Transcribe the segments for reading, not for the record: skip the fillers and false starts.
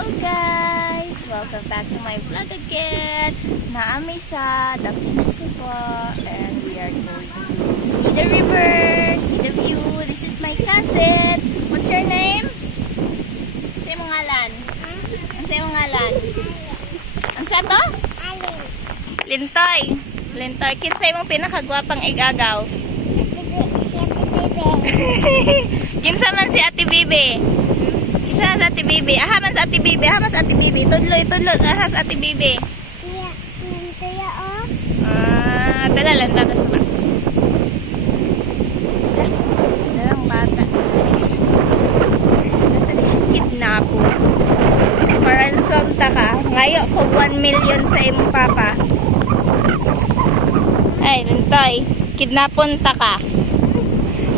Hello guys! Welcome back to my vlog again. Naamay sa Dapitan po. And we are going to see the river, see the view. This is my cousin. What's your name? Ang sa'yo mong ngalan? Ang sa'yo mong ngalan? Ang sa'yo to? Lintoy. Lintoy. Kinsay mong pinakagwapang igagaw? Kinsa man si Ate Bibi? Kinsa sa Ate Bibi? Aha man sa Ate Bibi. Aha man sa Ate Bibi. Tudloy. Aha sa Ate Bibi. Dala lang tayo sa bata. Dalang bata. Kidnapo. Paransom ta ka. Ngayon ko 1 million sa imong papa. Ay, Lintoy. Kidnapon ta ka.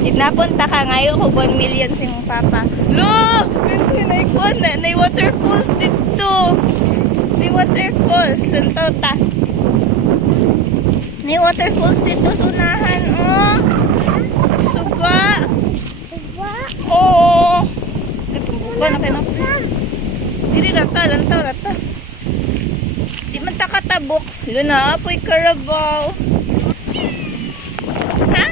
Kidnapon ta ka. Ngayon ko 1 million sa imong papa. Look! Lintoy na may waterfalls dito. May waterfalls. Lintoy ta. May waterfalls dito sa unahan. Oh. Suba. Suba? Oo. Tumbukan na kayo na. Dili rata. Lantaw rata. Di man ta katabok. Yun na. Apoy Carabao. Ha?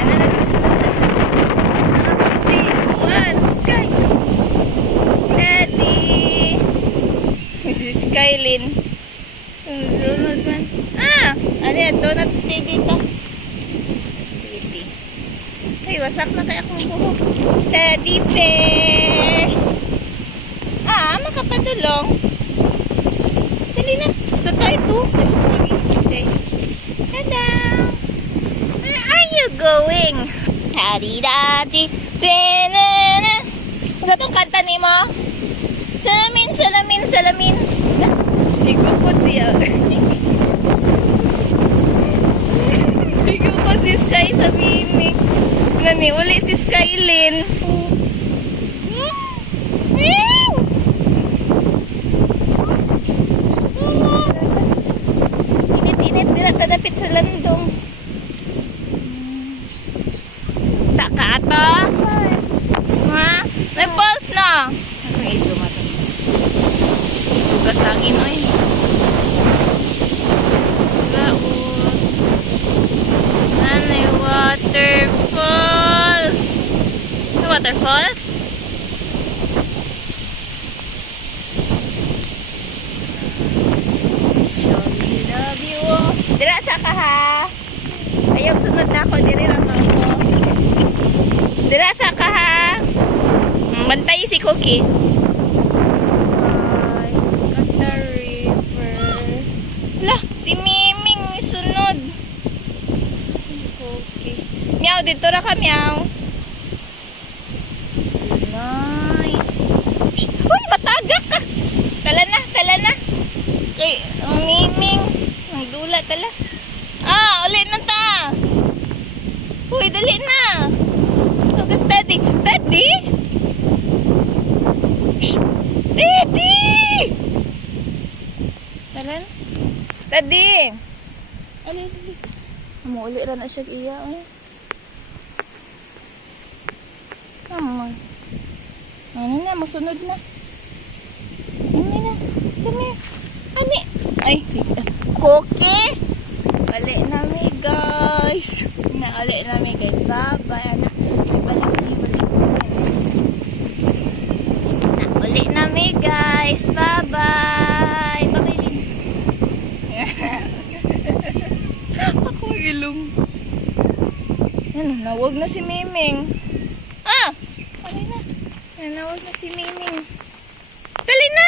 Ano na nasunod na siya? Kasi, Sky. Daddy. Si Skylin. Sunod man. Ano yan? Donuts TV ka. Steady. Ay, wasak na kaya akong buhok. Teddy bear. Makapadulong. Dali na. Totoo ito. Tada! Where are you going? Hari-daji. Tenene. Ano itong kanta ni mo? Salamin, salamin, salamin. Igukot siya. Igukot si Sky sa mini. Nani, uli si Skylin. Init-init, dinatadapit sa landong. Taka ato? Ha? May pulse na. Ang iso mata. Sugas langin, oy. Nanay waterfalls. Ano waterfalls? Show me the view. Dira sa ka ha. Ayaw sunod na ako. Diri lang ako. Dira sa ka ha. Bantay si Cookie. Look at the river. Lah, si Miming sunod. Okay. Meow, dito ra ka, meow. Nice. Uy, matagak ka. Tala na, tala na. Okay, ang Miming. Ang dula, tala. Ulit na ta. Uy, dali na. Tugas, Teddy. Teddy? Shh! Teddy! Tala na. Teddy! Ano, dali. Muli ra na siya iya. Amoy. Ano na, masunod na. Ano na. Come here. Ani. Ay, Cookie. Uli nami guys. Uli nami guys. Bye-bye. Anak. Uli nami guys. Bye-bye. Bye-bye. Akong ilong. Yan, nawag na si Miming. Ano na? Nawag na si Miming. Dali na!